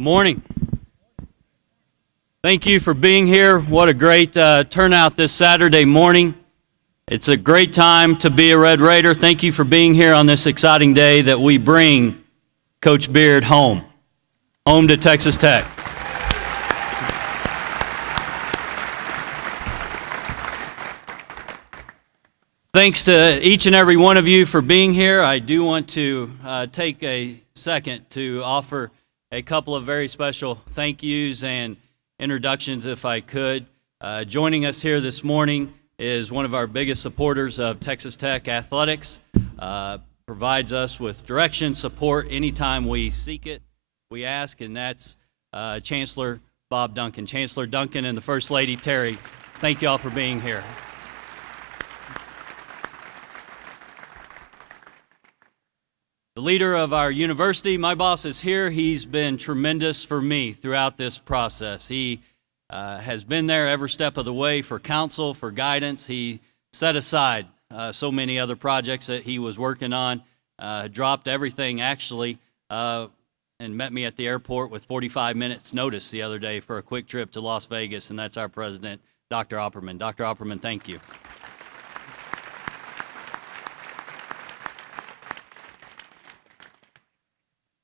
Good morning. Thank you for being here. What a great turnout this Saturday morning. It's a great time to be a Red Raider. Thank you for being here on this exciting day that we bring Coach Beard home to Texas Tech. Thanks to each and every one of you for being here. I do want to take a second to offer a couple of very special thank yous and introductions, if I could. Joining us here this morning is one of our biggest supporters of Texas Tech athletics. Provides us with direction, support anytime we seek it, we ask, and that's Chancellor Bob Duncan. Chancellor Duncan and the First Lady Terry, thank you all for being here. The leader of our university, my boss, is here. He's been tremendous for me throughout this process. He has been there every step of the way for counsel, for guidance. He set aside so many other projects that he was working on, dropped everything actually, and met me at the airport with 45 minutes notice the other day for a quick trip to Las Vegas, and that's our president, Dr. Opperman. Dr. Opperman, thank you.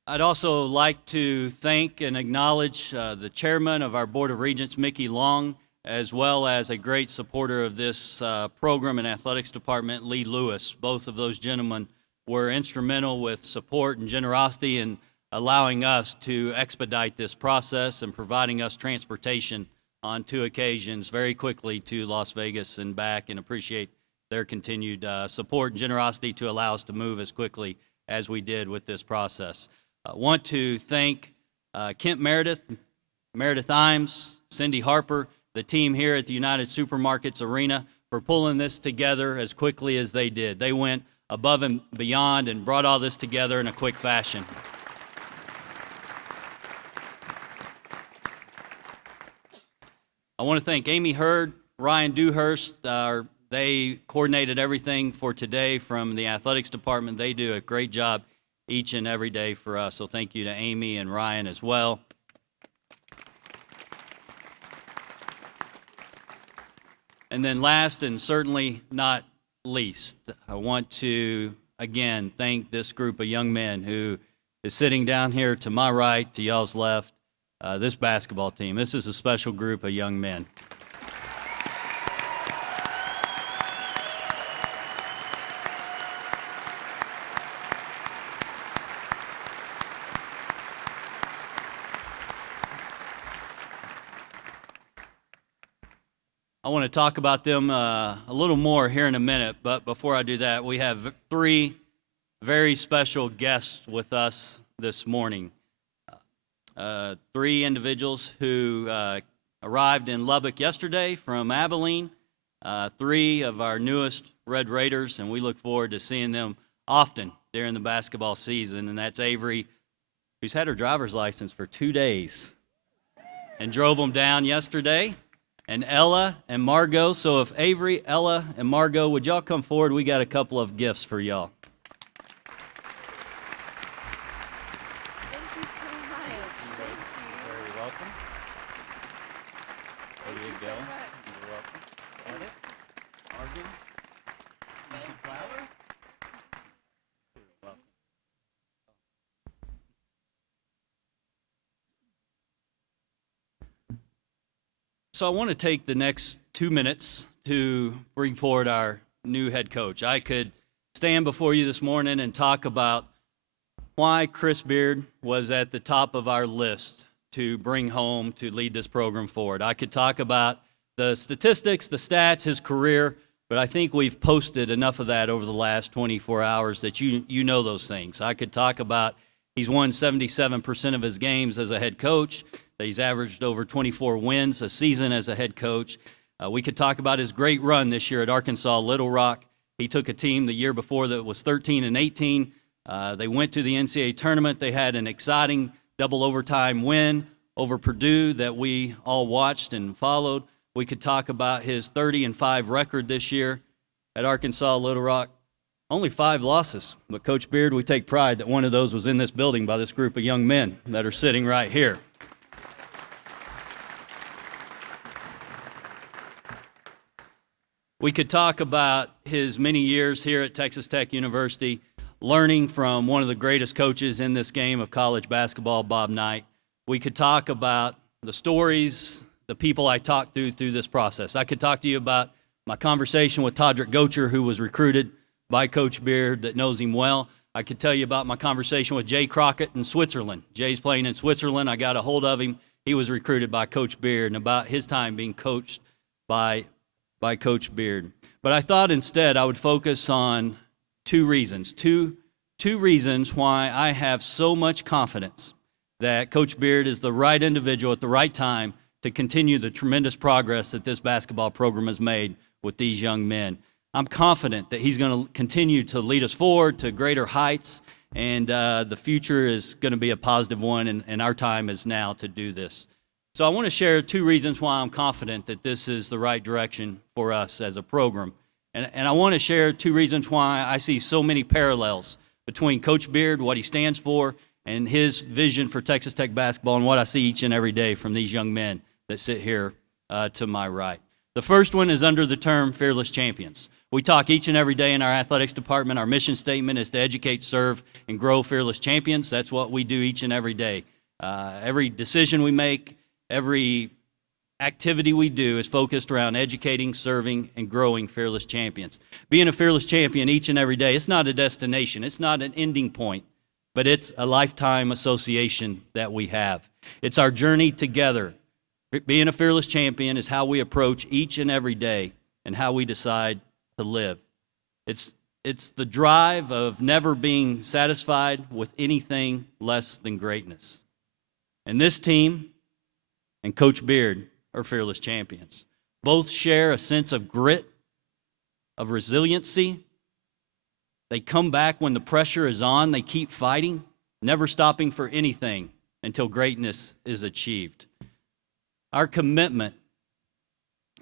I'd also like to thank and acknowledge the chairman of our Board of Regents, Mickey Long, as well as a great supporter of this program and athletics department, Lee Lewis. Both of those gentlemen were instrumental with support and generosity in allowing us to expedite this process and providing us transportation on 2 occasions very quickly to Las Vegas and back, and appreciate their continued support and generosity to allow us to move as quickly as we did with this process. I want to thank Kent Meredith, Meredith Imes, Cindy Harper, the team here at the United Supermarkets Arena for pulling this together as quickly as they did. They went above and beyond and brought all this together in a quick fashion. I want to thank Amy Hurd, Ryan Dewhurst. They coordinated everything for today from the athletics department. They do a great job each and every day for us. So thank you to Amy and Ryan as well. And then last and certainly not least, I want to again thank this group of young men who is sitting down here to my right, to y'all's left, this basketball team. This is a special group of young men. I want to talk about them a little more here in a minute, but before I do that, we have 3 very special guests with us this morning. 3 individuals who arrived in Lubbock yesterday from Abilene, 3 of our newest Red Raiders, and we look forward to seeing them often during the basketball season, and that's Avery, who's had her driver's license for 2 days and drove them down yesterday, and Ella and Margot. So if Avery, Ella, and Margot, would y'all come forward? We got a couple of gifts for y'all. Thank you so much. Thank you. Very welcome. There you go. So much. You're welcome. Got it? Margot? Some flowers? You're welcome. So I want to take the next 2 minutes to bring forward our new head coach. I could stand before you this morning and talk about why Chris Beard was at the top of our list to bring home to lead this program forward. I could talk about the statistics, the stats, his career, but I think we've posted enough of that over the last 24 hours that you know those things. I could talk about he's won 77% of his games as a head coach. He's averaged over 24 wins a season as a head coach. We could talk about his great run this year at Arkansas Little Rock. He took a team the year before that was 13-18. They went to the NCAA tournament. They had an exciting double overtime win over Purdue that we all watched and followed. We could talk about his 30-5 record this year at Arkansas Little Rock. Only 5 losses, but Coach Beard, we take pride that one of those was in this building by this group of young men that are sitting right here. We could talk about his many years here at Texas Tech University, learning from one of the greatest coaches in this game of college basketball, Bob Knight. We could talk about the stories, the people I talked to through this process. I could talk to you about my conversation with Todrick Gocher, who was recruited by Coach Beard, that knows him well. I could tell you about my conversation with Jay Crockett in Switzerland. Jay's playing in Switzerland. I got a hold of him. He was recruited by Coach Beard, and about his time being coached by Coach Beard. But I thought instead I would focus on two reasons why I have so much confidence that Coach Beard is the right individual at the right time to continue the tremendous progress that this basketball program has made with these young men. I'm confident that he's going to continue to lead us forward to greater heights, and the future is going to be a positive one, and our time is now to do this. So I want to share 2 reasons why I'm confident that this is the right direction for us as a program. And I want to share 2 reasons why I see so many parallels between Coach Beard, what he stands for, and his vision for Texas Tech basketball, and what I see each and every day from these young men that sit here to my right. The first one is under the term Fearless Champions. We talk each and every day in our athletics department. Our mission statement is to educate, serve, and grow fearless champions. That's what we do each and every day. Every decision we make, every activity we do is focused around educating, serving, and growing fearless champions. Being a fearless champion each and every day, it's not a destination. It's not an ending point, but it's a lifetime association that we have. It's our journey together. Being a fearless champion is how we approach each and every day and how we decide to live. It's the drive of never being satisfied with anything less than greatness. And this team and Coach Beard are fearless champions. Both share a sense of grit, of resiliency. They come back when the pressure is on. They keep fighting, never stopping for anything until greatness is achieved. Our commitment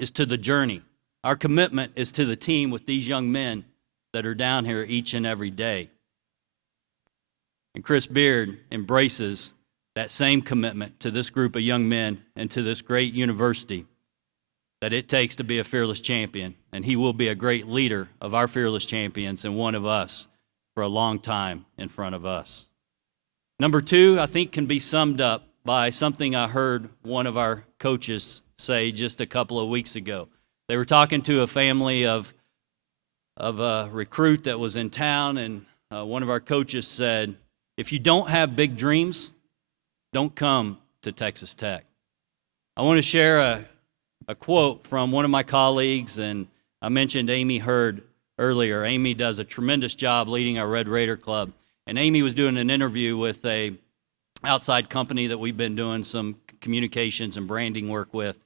is to the journey. Our commitment is to the team with these young men that are down here each and every day. And Chris Beard embraces that same commitment to this group of young men and to this great university that it takes to be a fearless champion. And he will be a great leader of our fearless champions and one of us for a long time in front of us. Number 2, I think, can be summed up by something I heard one of our coaches say just a couple of weeks ago. They were talking to a family of a recruit that was in town, and one of our coaches said, if you don't have big dreams, don't come to Texas Tech. I want to share a quote from one of my colleagues, and I mentioned Amy Hurd earlier. Amy does a tremendous job leading our Red Raider Club, and Amy was doing an interview with a outside company that we've been doing some communications and branding work with.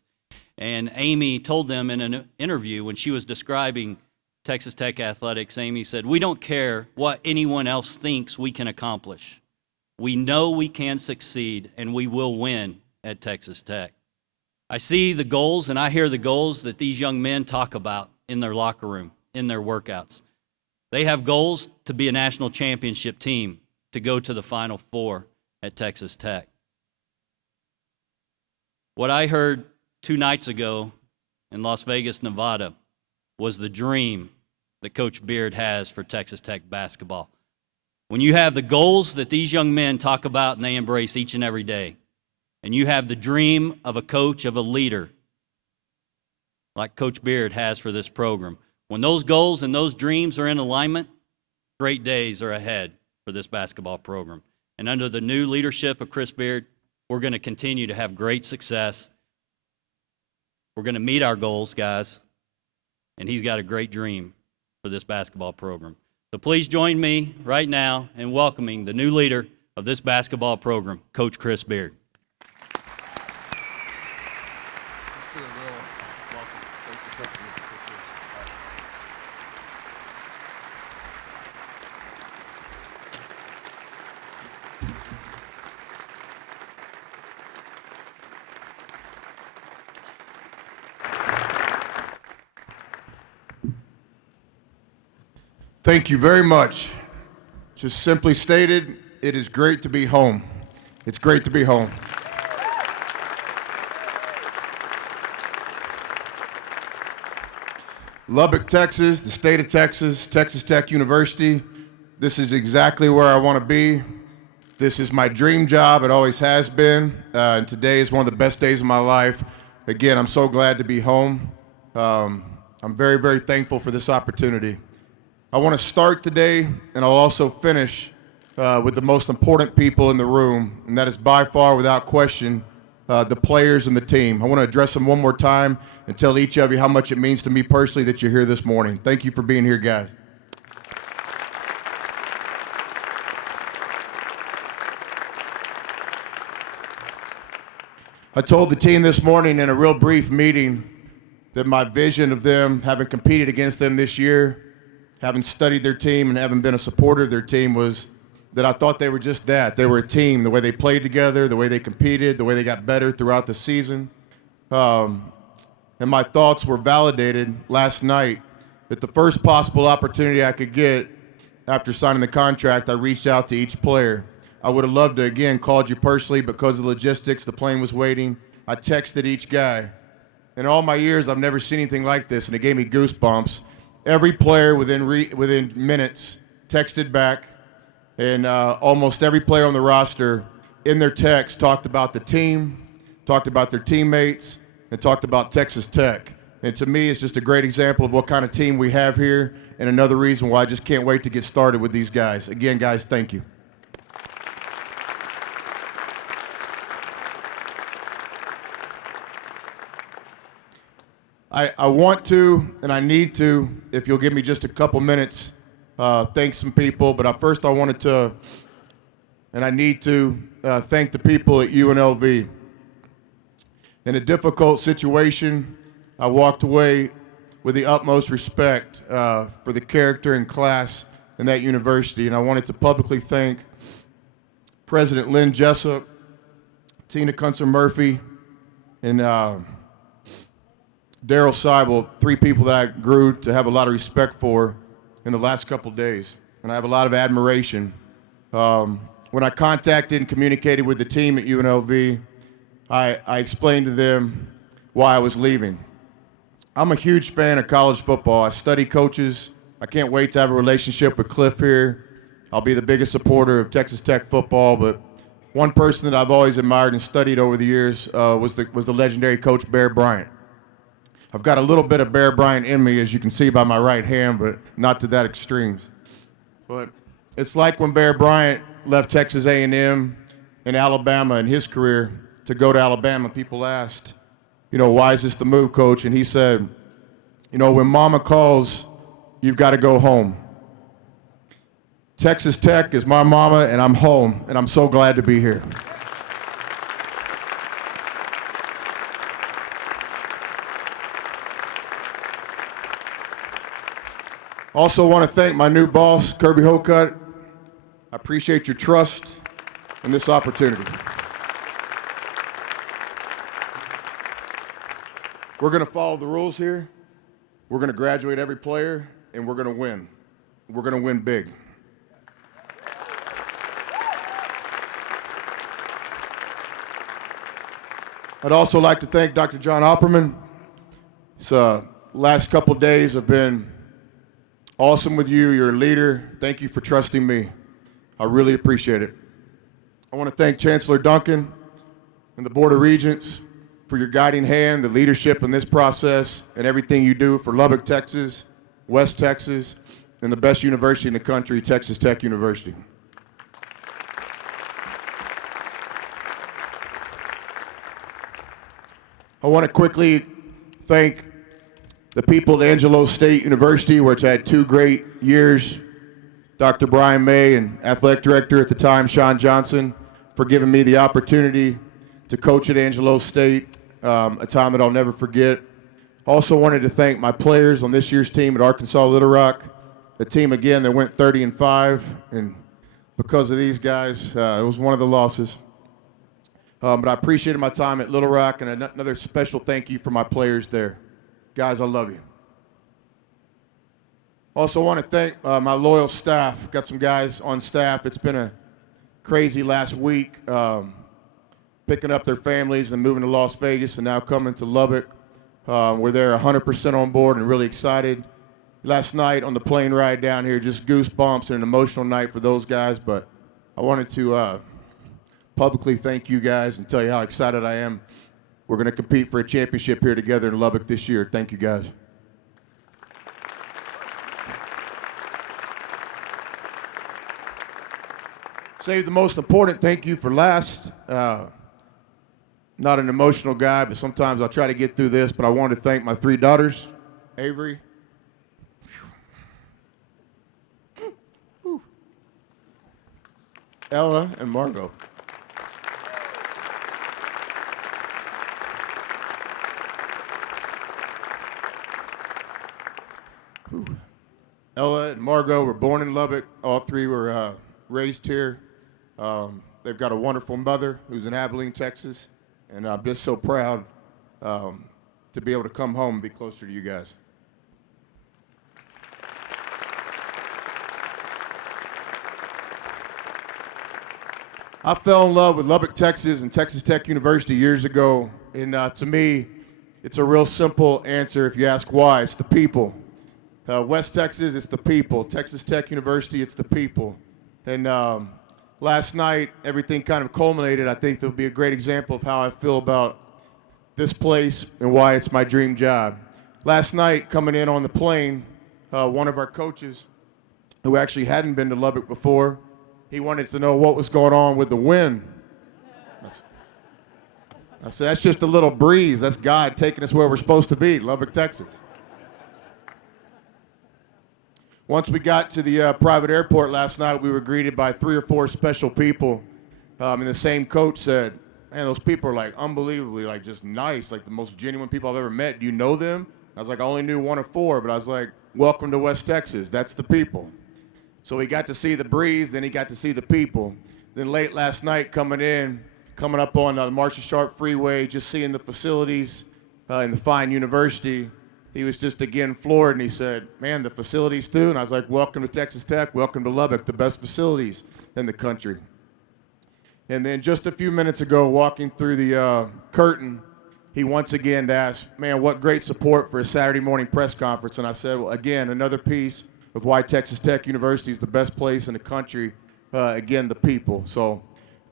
And Amy told them in an interview when she was describing Texas Tech athletics, Amy said, we don't care what anyone else thinks we can accomplish. We know we can succeed, and we will win at Texas Tech. I see the goals, and I hear the goals that these young men talk about in their locker room, in their workouts. They have goals to be a national championship team, to go to the Final Four at Texas Tech. What I heard 2 nights ago in Las Vegas, Nevada, was the dream that Coach Beard has for Texas Tech basketball. When you have the goals that these young men talk about and they embrace each and every day, and you have the dream of a coach, of a leader, like Coach Beard has for this program, when those goals and those dreams are in alignment, great days are ahead for this basketball program. And under the new leadership of Chris Beard, we're going to continue to have great success. We're going to meet our goals, guys, and he's got a great dream for this basketball program. So please join me right now in welcoming the new leader of this basketball program, Coach Chris Beard. Thank you very much. Just simply stated, it is great to be home. It's great to be home. Lubbock, Texas, the state of Texas, Texas Tech University. This is exactly where I want to be. This is my dream job. It always has been. And today is one of the best days of my life. Again, I'm so glad to be home. I'm very, very thankful for this opportunity. I want to start today, and I'll also finish with the most important people in the room, and that is by far, without question, the players and the team. I want to address them one more time and tell each of you how much it means to me personally that you're here this morning. Thank you for being here, guys. I told the team this morning in a real brief meeting that my vision of them, having competed against them this year, having studied their team and having been a supporter of their team, was that I thought they were just that. They were a team, the way they played together, the way they competed, the way they got better throughout the season. And my thoughts were validated last night that the first possible opportunity I could get after signing the contract, I reached out to each player. I would have loved to, again, called you personally, but because of the logistics, the plane was waiting. I texted each guy. In all my years, I've never seen anything like this, and it gave me goosebumps. Every player within minutes texted back, and almost every player on the roster in their text talked about the team, talked about their teammates, and talked about Texas Tech. And to me, it's just a great example of what kind of team we have here, and another reason why I just can't wait to get started with these guys. Again, guys, thank you. I want to, and I need to, if you'll give me just a couple minutes, thank some people. But first I wanted to, and I need to, thank the people at UNLV. In a difficult situation, I walked away with the utmost respect for the character and class in that university. And I wanted to publicly thank President Lynn Jessup, Tina Kunzer-Murphy, and Daryl Seibel, three people that I grew to have a lot of respect for in the last couple days, and I have a lot of admiration. When I contacted and communicated with the team at UNLV, I explained to them why I was leaving. I'm a huge fan of college football. I study coaches. I can't wait to have a relationship with Cliff here. I'll be the biggest supporter of Texas Tech football, but one person that I've always admired and studied over the years was the legendary coach Bear Bryant. I've got a little bit of Bear Bryant in me, as you can see by my right hand, but not to that extremes. But it's like when Bear Bryant left Texas A&M and Alabama in his career to go to Alabama. People asked, why is this the move, Coach? And he said, when Mama calls, you've got to go home. Texas Tech is my mama, and I'm home, and I'm so glad to be here. Also want to thank my new boss, Kirby Hocutt. I appreciate your trust in this opportunity. We're going to follow the rules here. We're going to graduate every player, and we're going to win. We're going to win big. I'd also like to thank Dr. John Opperman. His last couple days have been awesome with you. You're a leader. Thank you for trusting me. I really appreciate it. I want to thank Chancellor Duncan and the Board of Regents for your guiding hand, the leadership in this process, and everything you do for Lubbock, Texas, West Texas, and the best university in the country, Texas Tech University. I want to quickly thank the people at Angelo State University, which I had 2 great years. Dr. Brian May and athletic director at the time, Sean Johnson, for giving me the opportunity to coach at Angelo State, a time that I'll never forget. Also wanted to thank my players on this year's team at Arkansas Little Rock, the team, again, that went 30-5, and because of these guys, it was one of the losses. But I appreciated my time at Little Rock, and another special thank you for my players there. Guys, I love you. Also want to thank my loyal staff. Got some guys on staff. It's been a crazy last week, picking up their families and moving to Las Vegas and now coming to Lubbock. We're there 100% on board and really excited. Last night on the plane ride down here, just goosebumps and an emotional night for those guys. But I wanted to publicly thank you guys and tell you how excited I am. We're going to compete for a championship here together in Lubbock this year. Thank you, guys. Save the most important thank you for last. Not an emotional guy, but sometimes I'll try to get through this, but I wanted to thank my 3 daughters, Avery, Ella, and Margot. Ella and Margot were born in Lubbock. All 3 were raised here. They've got a wonderful mother who's in Abilene, Texas, and I'm just so proud to be able to come home and be closer to you guys. I fell in love with Lubbock, Texas, and Texas Tech University years ago, and to me, it's a real simple answer if you ask why. It's the people. West Texas, it's the people. Texas Tech University, it's the people. And last night, everything kind of culminated. I think there'll be a great example of how I feel about this place and why it's my dream job. Last night, coming in on the plane, one of our coaches, who actually hadn't been to Lubbock before, he wanted to know what was going on with the wind. I said, that's just a little breeze. That's God taking us where we're supposed to be, Lubbock, Texas. Once we got to the private airport last night, we were greeted by 3 or 4 special people. And the same coach said, man, those people are like unbelievably like just nice, like the most genuine people I've ever met. Do you know them? I was like, I only knew 1 or 4, but I was like, welcome to West Texas. That's the people. So he got to see the breeze, then he got to see the people. Then late last night coming up on the Marshall Sharp Freeway, just seeing the facilities in the fine university, he was just again floored, and he said, man, the facilities too? And I was like, welcome to Texas Tech, welcome to Lubbock, the best facilities in the country. And then just a few minutes ago, walking through the curtain, he once again asked, man, what great support for a Saturday morning press conference. And I said, well, again, another piece of why Texas Tech University is the best place in the country, again, the people. So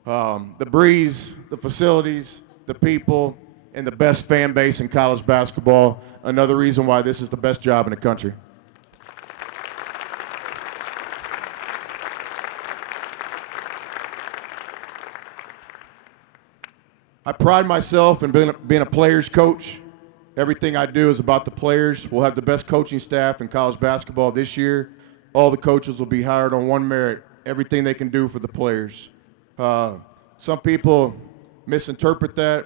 the breeze, the facilities, the people, and the best fan base in college basketball, another reason why this is the best job in the country. I pride myself in being a player's coach. Everything I do is about the players. We'll have the best coaching staff in college basketball this year. All the coaches will be hired on one merit, everything they can do for the players. Some people misinterpret that.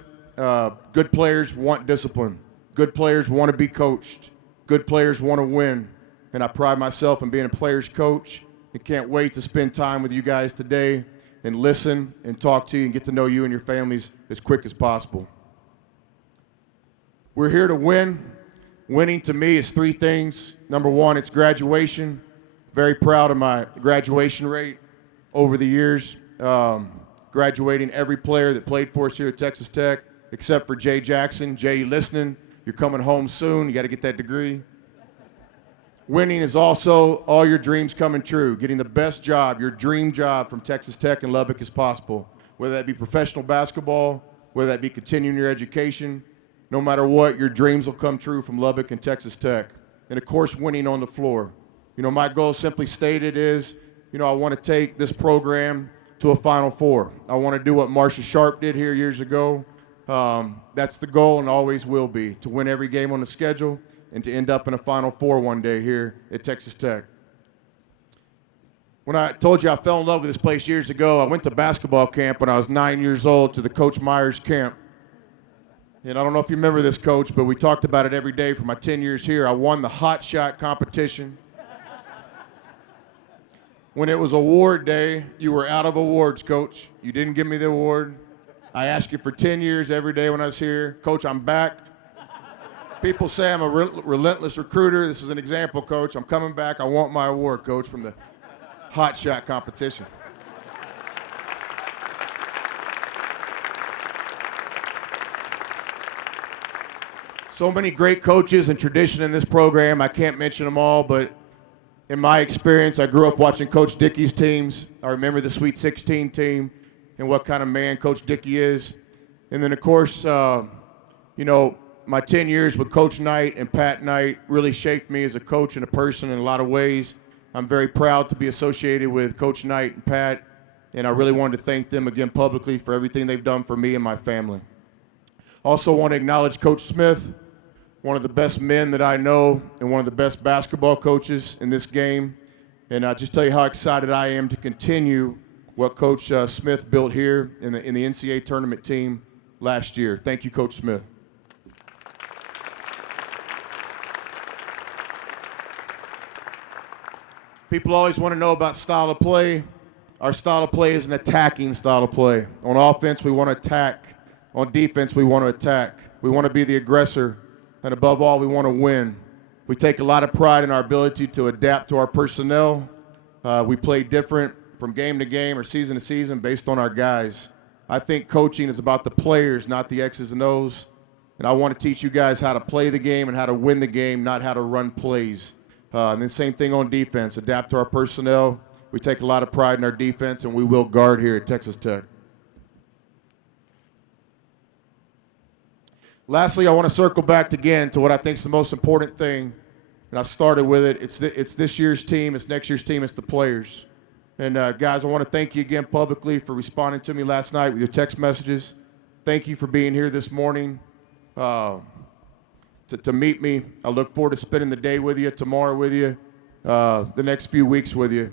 Good players want discipline. Good players want to be coached. Good players want to win. And I pride myself in being a player's coach and can't wait to spend time with you guys today and listen and talk to you and get to know you and your families as quick as possible. We're here to win. Winning to me is 3 things. Number 1, it's graduation. Very proud of my graduation rate over the years. Graduating every player that played for us here at Texas Tech, except for Jay Jackson. Jay, you listening? You're coming home soon. You got to get that degree. Winning is also all your dreams coming true, getting the best job, your dream job from Texas Tech and Lubbock as possible, whether that be professional basketball, whether that be continuing your education. No matter what, your dreams will come true from Lubbock and Texas Tech. And of course, winning on the floor. You know, my goal simply stated is, you know, I want to take this program to a Final Four. I want to do what Marshall Sharp did here years ago. That's the goal and always will be, to win every game on the schedule and to end up in a Final Four one day here at Texas Tech. When I told you I fell in love with this place years ago, I went to basketball camp when I was 9 years old to the Coach Myers camp. And I don't know if you remember this, Coach, but we talked about it every day for my 10 years here. I won the hot shot competition. When it was award day, you were out of awards, Coach. You didn't give me the award. I asked you for 10 years every day when I was here. Coach, I'm back. People say I'm a relentless recruiter. This is an example, Coach. I'm coming back. I want my award, Coach, from the hot shot competition. So many great coaches and tradition in this program. I can't mention them all, but in my experience, I grew up watching Coach Dickey's teams. I remember the Sweet 16 team and what kind of man Coach Dickey is. And then, of course, my 10 years with Coach Knight and Pat Knight really shaped me as a coach and a person in a lot of ways. I'm very proud to be associated with Coach Knight and Pat, and I really wanted to thank them again publicly for everything they've done for me and my family. Also want to acknowledge Coach Smith, one of the best men that I know and one of the best basketball coaches in this game. And I'll just tell you how excited I am to continue what Coach Smith built here in the NCAA tournament team last year. Thank you, Coach Smith. People always want to know about style of play. Our style of play is an attacking style of play. On offense, we want to attack. On defense, we want to attack. We want to be the aggressor. And above all, we want to win. We take a lot of pride in our ability to adapt to our personnel. We play different from game to game or season to season based on our guys. I think coaching is about the players, not the X's and O's. And I want to teach you guys how to play the game and how to win the game, not how to run plays. And then same thing on defense, adapt to our personnel. We take a lot of pride in our defense, and we will guard here at Texas Tech. Lastly, I want to circle back again to what I think is the most important thing, and I started with it. It's this year's team, it's next year's team, it's the players. And guys, I want to thank you again publicly for responding to me last night with your text messages. Thank you for being here this morning to meet me. I look forward to spending the day with you, tomorrow with you, the next few weeks with you.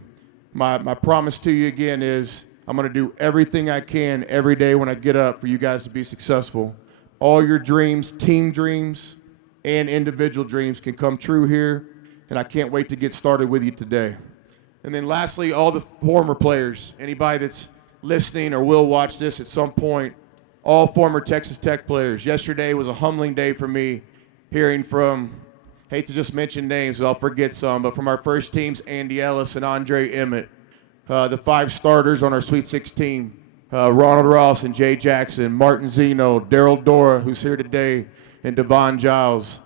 My promise to you again is I'm going to do everything I can every day when I get up for you guys to be successful. All your dreams, team dreams, and individual dreams can come true here, and I can't wait to get started with you today. And then lastly, all the former players, anybody that's listening or will watch this at some point, all former Texas Tech players. Yesterday was a humbling day for me, hearing from, hate to just mention names, I'll forget some, but from our first teams, Andy Ellis and Andre Emmett, the 5 starters on our Sweet 16, Ronald Ross and Jay Jackson, Martin Zeno, Daryl Dora, who's here today, and Devon Giles.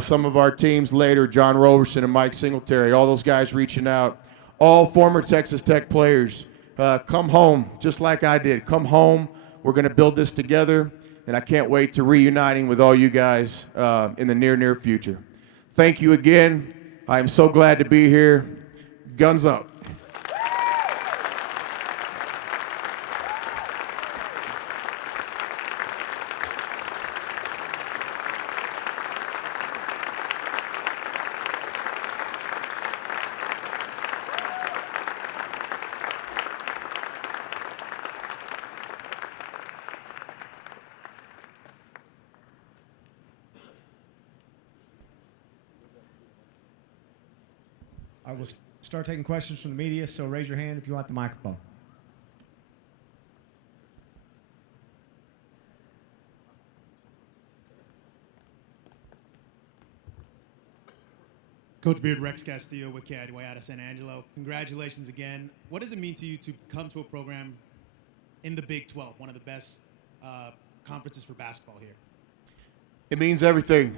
Some of our teams later, John Roberson and Mike Singletary, all those guys reaching out. All former Texas Tech players, come home, just like I did. Come home. We're going to build this together, and I can't wait to reuniting with all you guys in the near future. Thank you again. I am so glad to be here. Guns up. I will start taking questions from the media, so raise your hand if you want the microphone. Coach Beard, Rex Castillo with KIDY out of San Angelo. Congratulations again. What does it mean to you to come to a program in the Big 12, one of the best conferences for basketball here? It means everything.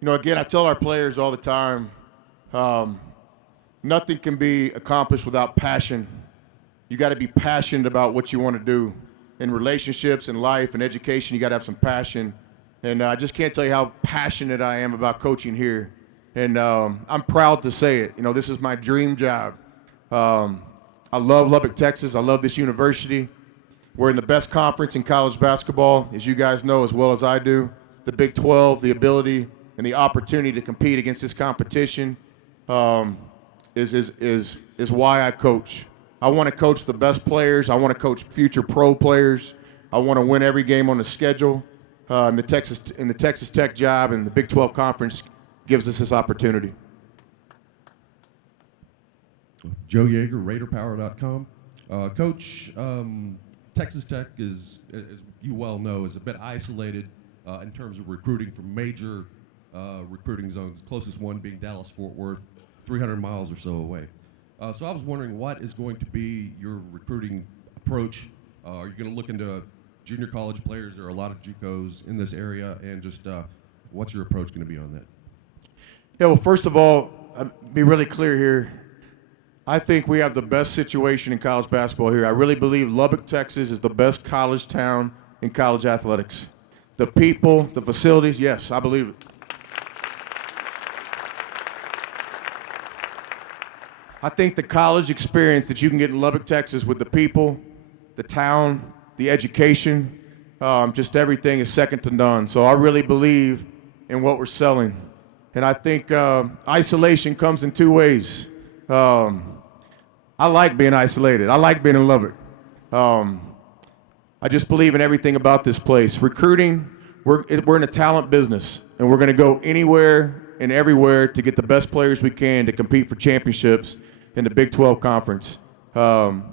You know, again, I tell our players all the time, nothing can be accomplished without passion. You got to be passionate about what you want to do. In relationships, in life, in education, you got to have some passion. And I just can't tell you how passionate I am about coaching here. And I'm proud to say it. You know, this is my dream job. I love Lubbock, Texas. I love this university. We're in the best conference in college basketball, as you guys know as well as I do. The Big 12, the ability and the opportunity to compete against this competition is why I coach. I want to coach the best players. I want to coach future pro players. I want to win every game on the schedule. In the Texas Tech job and the Big 12 conference gives us this opportunity. Joe Yeager, RaiderPower.com. Coach, Texas Tech is, as you well know, is a bit isolated in terms of recruiting from major recruiting zones, closest one being Dallas-Fort Worth, 300 miles or so away. So I was wondering, what is going to be your recruiting approach? Are you going to look into junior college players? There are a lot of JUCOs in this area, and just what's your approach going to be on that? Yeah, well, first of all, be really clear here. I think we have the best situation in college basketball here. I really believe Lubbock, Texas is the best college town in college athletics. The people, the facilities, yes, I believe it. I think the college experience that you can get in Lubbock, Texas with the people, the town, the education, just everything is second to none. So I really believe in what we're selling. And I think isolation comes in two ways. I like being isolated. I like being in Lubbock. I just believe in everything about this place. Recruiting, we're in a talent business, and we're going to go anywhere and everywhere to get the best players we can to compete for championships in the Big 12 Conference.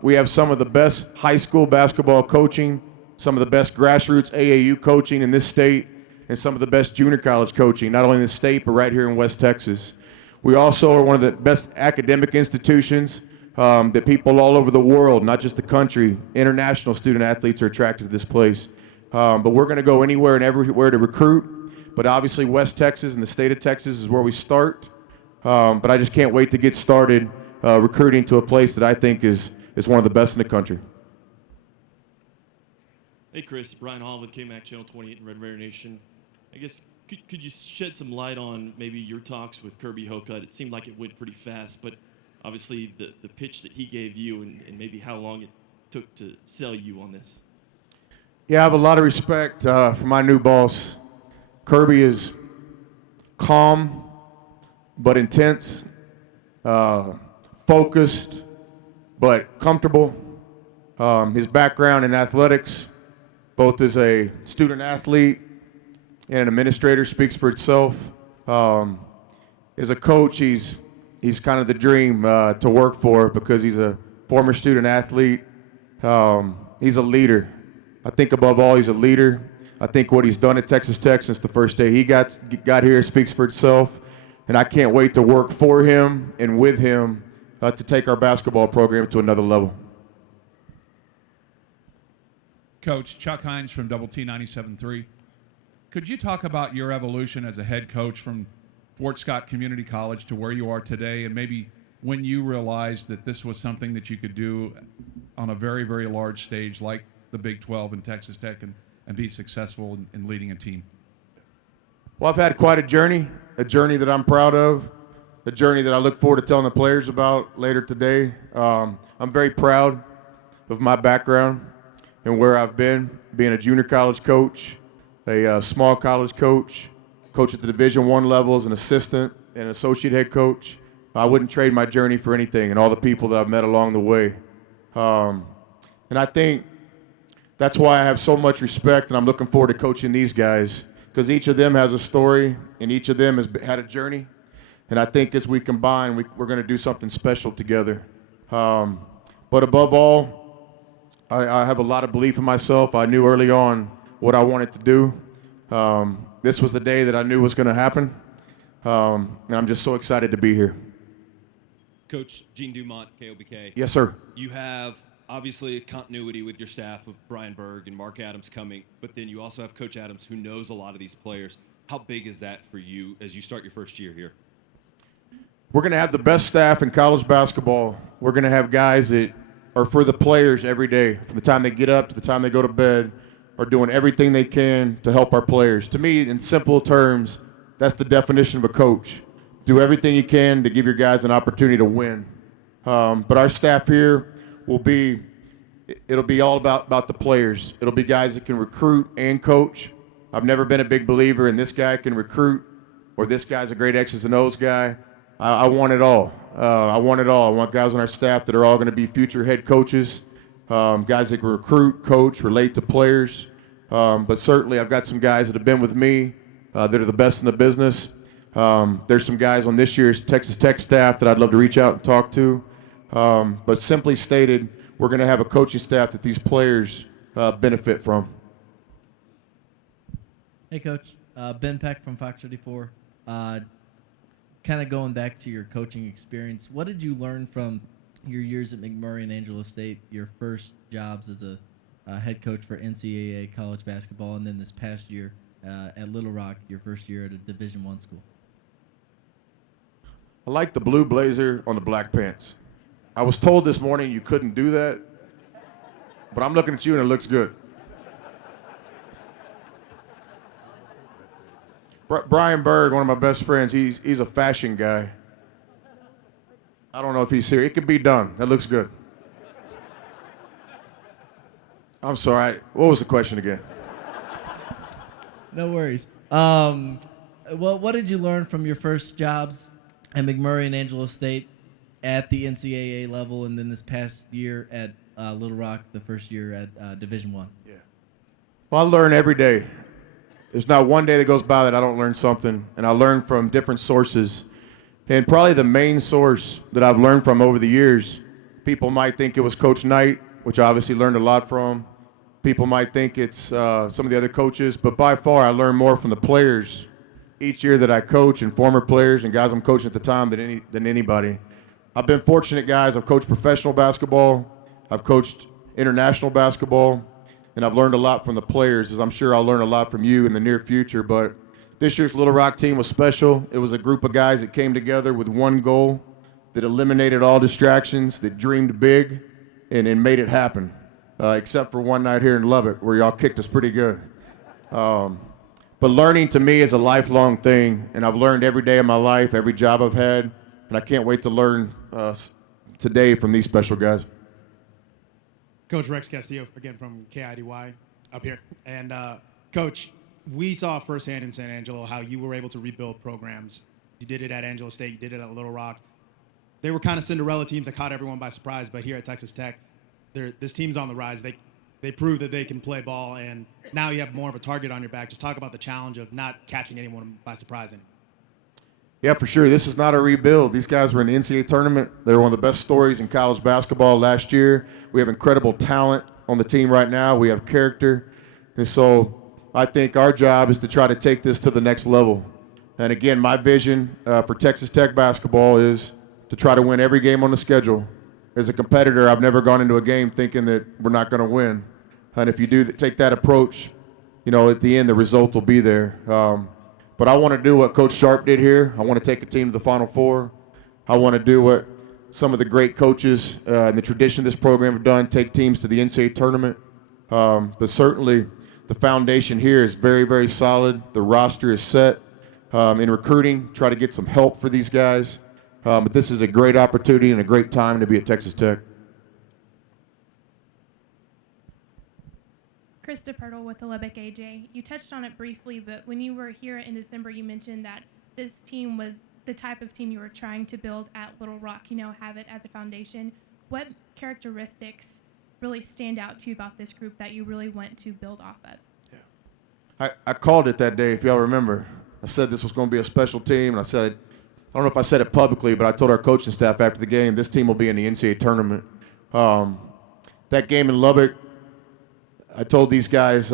We have some of the best high school basketball coaching, some of the best grassroots AAU coaching in this state, and some of the best junior college coaching, not only in the state, but right here in West Texas. We also are one of the best academic institutions that people all over the world, not just the country, international student athletes are attracted to this place. But we're going to go anywhere and everywhere to recruit. But obviously West Texas and the state of Texas is where we start. But I just can't wait to get started recruiting to a place that I think is one of the best in the country. Hey, Chris. Brian Hall with KMAC Channel 28 and Red Raider Nation. I guess, could you shed some light on maybe your talks with Kirby Hocutt? It seemed like it went pretty fast, but obviously the pitch that he gave you and maybe how long it took to sell you on this. Yeah, I have a lot of respect for my new boss. Kirby is calm but intense, focused but comfortable. His background in athletics, both as a student athlete and an administrator, speaks for itself. As a coach, he's kind of the dream to work for because he's a former student athlete. He's a leader. I think above all, he's a leader. I think what he's done at Texas Tech since the first day he got here speaks for itself. And I can't wait to work for him and with him to take our basketball program to another level. Coach, Chuck Hines from Double T 97.3. Could you talk about your evolution as a head coach from Fort Scott Community College to where you are today, and maybe when you realized that this was something that you could do on a very, very large stage like the Big 12 and Texas Tech and be successful in leading a team? Well, I've had quite a journey that I'm proud of, a journey that I look forward to telling the players about later today. I'm very proud of my background and where I've been, being a junior college coach, a small college coach, coach at the Division I level as an assistant and associate head coach. I wouldn't trade my journey for anything and all the people that I've met along the way. And I think that's why I have so much respect, and I'm looking forward to coaching these guys because each of them has a story and each of them has had a journey. And I think as we combine, we're going to do something special together. But above all, I have a lot of belief in myself. I knew early on what I wanted to do. This was the day that I knew was going to happen. And I'm just so excited to be here. Coach Gene Dumont, KOBK. Yes, sir. You have obviously a continuity with your staff of Brian Berg and Mark Adams coming, but then you also have Coach Adams who knows a lot of these players. How big is that for you as you start your first year here? We're going to have the best staff in college basketball. We're going to have guys that are for the players every day, from the time they get up to the time they go to bed, are doing everything they can to help our players. To me, in simple terms, that's the definition of a coach. Do everything you can to give your guys an opportunity to win. But our staff here it'll be all about the players. It'll be guys that can recruit and coach. I've never been a big believer in this guy can recruit or this guy's a great X's and O's guy. I want it all. I want it all. I want guys on our staff that are all going to be future head coaches, guys that can recruit, coach, relate to players. But certainly I've got some guys that have been with me that are the best in the business. There's some guys on this year's Texas Tech staff that I'd love to reach out and talk to. But simply stated, we're going to have a coaching staff that these players benefit from. Hey, Coach. Ben Peck from Fox 34. Kind of going back to your coaching experience, what did you learn from your years at McMurray and Angelo State, your first jobs as a head coach for NCAA college basketball, and then this past year at Little Rock, your first year at a Division I school? I like the blue blazer on the black pants. I was told this morning you couldn't do that, but I'm looking at you and it looks good. Brian Berg, one of my best friends, he's a fashion guy. I don't know if he's serious. It can be done. That looks good. I'm sorry. What was the question again? No worries. Well, what did you learn from your first jobs at McMurray and Angelo State at the NCAA level, and then this past year at Little Rock, the first year at Division I? Yeah. Well, I learn every day. There's not one day that goes by that I don't learn something, and I learn from different sources. And probably the main source that I've learned from over the years, people might think it was Coach Knight, which I obviously learned a lot from. People might think it's some of the other coaches, but by far I learn more from the players each year that I coach, and former players and guys I'm coaching at the time than anybody. I've been fortunate, guys. I've coached professional basketball. I've coached international basketball. And I've learned a lot from the players, as I'm sure I'll learn a lot from you in the near future. But this year's Little Rock team was special. It was a group of guys that came together with one goal, that eliminated all distractions, that dreamed big, and made it happen, except for one night here in Lubbock where y'all kicked us pretty good. But learning to me is a lifelong thing, and I've learned every day of my life, every job I've had, and I can't wait to learn today from these special guys. Coach Rex Castillo, again from KIDY up here. And Coach, we saw firsthand in San Angelo how you were able to rebuild programs. You did it at Angelo State, you did it at Little Rock. They were kind of Cinderella teams that caught everyone by surprise, but here at Texas Tech, this team's on the rise. They proved that they can play ball, and now you have more of a target on your back. Just talk about the challenge of not catching anyone by surprise. Yeah, for sure. This is not a rebuild. These guys were in the NCAA tournament. They were one of the best stories in college basketball last year. We have incredible talent on the team right now. We have character. And so I think our job is to try to take this to the next level. And again, my vision for Texas Tech basketball is to try to win every game on the schedule. As a competitor, I've never gone into a game thinking that we're not going to win. And if you do take that approach, you know, at the end, the result will be there. But I want to do what Coach Sharp did here. I want to take a team to the Final Four. I want to do what some of the great coaches in the tradition of this program have done, take teams to the NCAA tournament. But certainly the foundation here is very, very solid. The roster is set. In recruiting, try to get some help for these guys. But this is a great opportunity and a great time to be at Texas Tech. Krista Pirtle with the Lubbock AJ. You touched on it briefly, but when you were here in December, you mentioned that this team was the type of team you were trying to build at Little Rock, you know, have it as a foundation. What characteristics really stand out to you about this group that you really want to build off of? Yeah. I called it that day, if y'all remember. I said this was going to be a special team, and I said it, I don't know if I said it publicly, but I told our coaching staff after the game, this team will be in the NCAA tournament. That game in Lubbock, I told these guys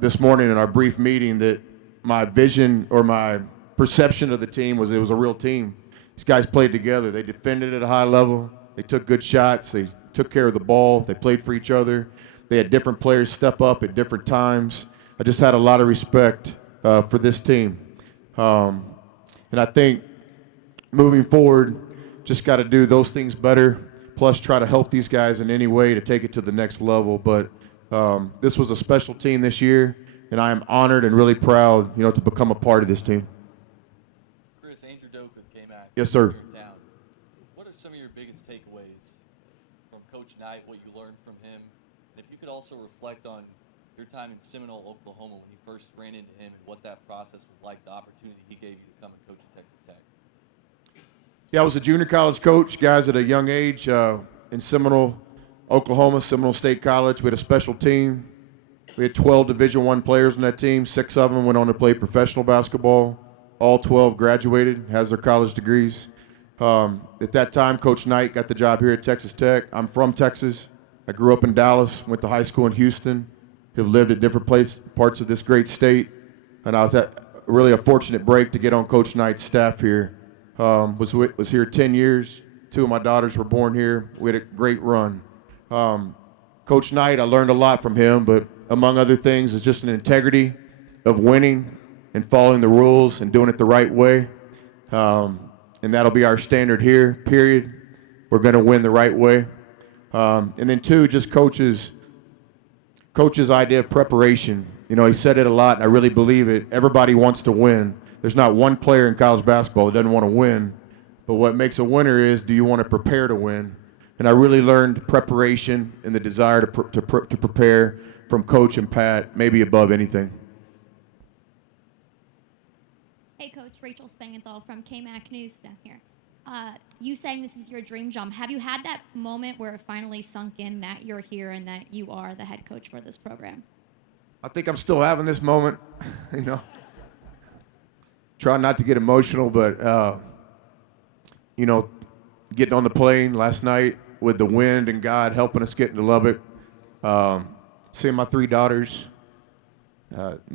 this morning in our brief meeting that my vision or my perception of the team was it was a real team. These guys played together. They defended at a high level. They took good shots. They took care of the ball. They played for each other. They had different players step up at different times. I just had a lot of respect for this team. And I think moving forward, just got to do those things better, plus try to help these guys in any way to take it to the next level. But this was a special team this year, and I am honored and really proud, you know, to become a part of this team. Chris, Andrew Doak with KMAC. Yes, sir. Here in town. What are some of your biggest takeaways from Coach Knight, what you learned from him? And if you could also reflect on your time in Seminole, Oklahoma, when you first ran into him and what that process was like, the opportunity he gave you to come and coach at Texas Tech. Yeah, I was a junior college coach, guys, at a young age in Seminole, Oklahoma, Seminole State College. We had a special team. We had 12 Division I players on that team. 6 of them went on to play professional basketball. All 12 graduated, has their college degrees. At that time, Coach Knight got the job here at Texas Tech. I'm from Texas. I grew up in Dallas, went to high school in Houston, have lived at different parts of this great state. And I was really a fortunate break to get on Coach Knight's staff here. Was here 10 years. 2 of my daughters were born here. We had a great run. Coach Knight, I learned a lot from him, but among other things, is just an integrity of winning and following the rules and doing it the right way. And that'll be our standard here, period. We're going to win the right way. And then 2, just coach's idea of preparation. You know, he said it a lot, and I really believe it. Everybody wants to win. There's not one player in college basketball that doesn't want to win. But what makes a winner is, do you want to prepare to win? And I really learned preparation and the desire to prepare from Coach and Pat, maybe above anything. Hey, Coach, Rachel Spangenthal from KMAC News down here. You saying this is your dream job. Have you had that moment where it finally sunk in that you're here and that you are the head coach for this program? I think I'm still having this moment, you know. Try not to get emotional, but, you know, getting on the plane last night with the wind and God helping us get into Lubbock, seeing my 3 daughters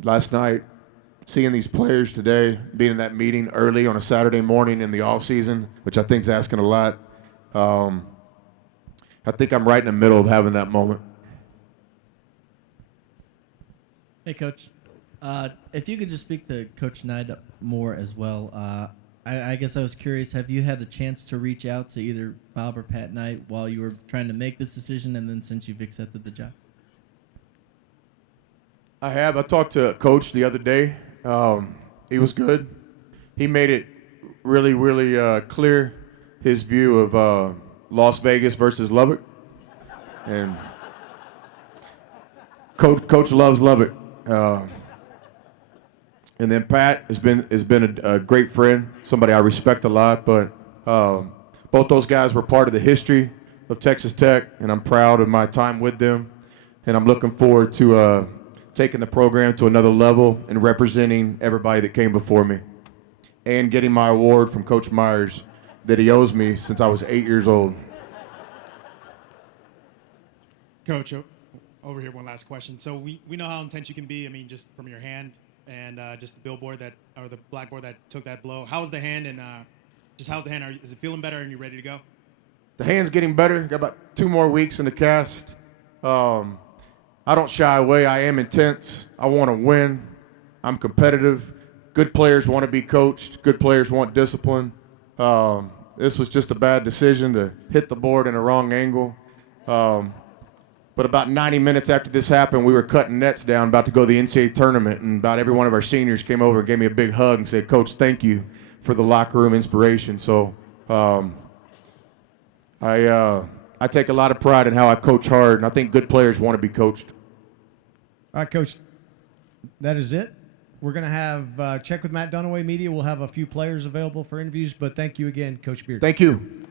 last night, seeing these players today, being in that meeting early on a Saturday morning in the off season, which I think is asking a lot. I think I'm right in the middle of having that moment. Hey, Coach. If you could just speak to Coach Knight more as well. I guess I was curious, have you had the chance to reach out to either Bob or Pat Knight while you were trying to make this decision and then since you've accepted the job? I have. I talked to Coach the other day. He was good. He made it really, really clear his view of Las Vegas versus Lubbock. And Coach loves Lubbock. And then Pat has been a great friend, somebody I respect a lot. But both those guys were part of the history of Texas Tech, and I'm proud of my time with them. And I'm looking forward to taking the program to another level and representing everybody that came before me, and getting my award from Coach Myers that he owes me since I was 8 years old. Coach, over here, one last question. So we know how intense you can be. I mean, just from your hand and just the billboard or the blackboard that took that blow. How's the hand, and just how's the hand? Is it feeling better and you ready to go? The hand's getting better. Got about 2 more weeks in the cast. I don't shy away. I am intense. I want to win. I'm competitive. Good players want to be coached. Good players want discipline. This was just a bad decision to hit the board in a wrong angle. But about 90 minutes after this happened, we were cutting nets down, about to go to the NCAA tournament, and about every one of our seniors came over and gave me a big hug and said, "Coach, thank you for the locker room inspiration." So I take a lot of pride in how I coach hard, and I think good players want to be coached. All right, Coach, that is it. We're going to have check with Matt Dunaway Media. We'll have a few players available for interviews, but thank you again, Coach Beard. Thank you.